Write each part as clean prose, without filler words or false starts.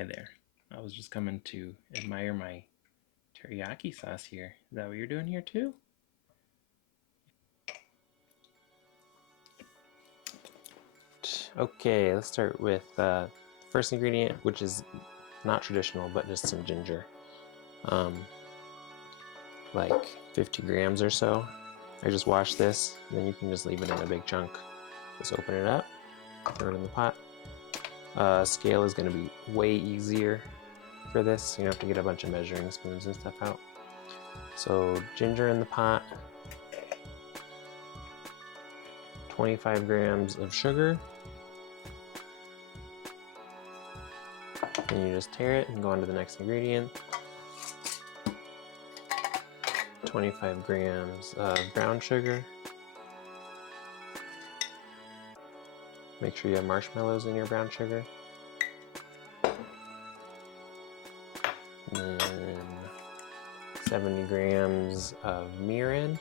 Hi there. I was just coming to admire my teriyaki sauce here. Is that what you're doing here too? Okay, let's start with first ingredient, which is not traditional, but just some ginger. Like 50 grams or so. I just washed this, and then you can just leave it in a big chunk. Just open it up, throw it in the pot. Scale is going to be way easier for this. You don't have to get a bunch of measuring spoons and stuff out. So ginger in the pot, 25 grams of sugar, and you just tear it and go on to the next ingredient. 25 grams of brown sugar. Make sure you have marshmallows in your brown sugar. And then 70 grams of mirin.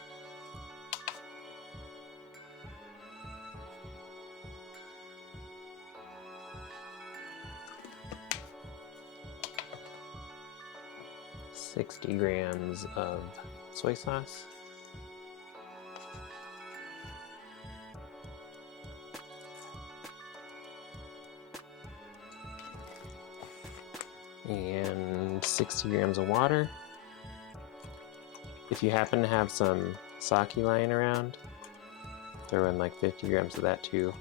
$60 grams of soy sauce. And 60 grams of water. If you happen to have some sake lying around, throw in like 50 grams of that too.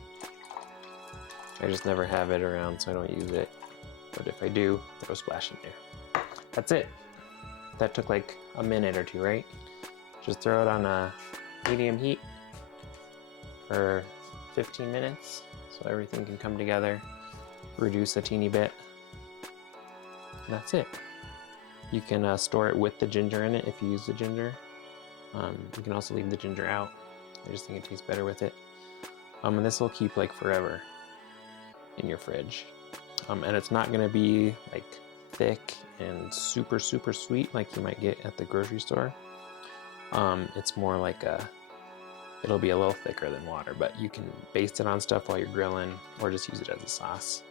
I just never have it around, so I don't use it. But if I do, throw a splash in there. That's it. That took like a minute or two, right? Just throw it on a medium heat for 15 minutes so everything can come together. Reduce a teeny bit. And that's it. You can store it with the ginger in it if you use the ginger. You can also leave the ginger out. I just think it tastes better with it. And this will keep like forever in your fridge. And it's not gonna be like thick and super sweet like you might get at the grocery store. It's more like it'll be a little thicker than water, but you can baste it on stuff while you're grilling or just use it as a sauce.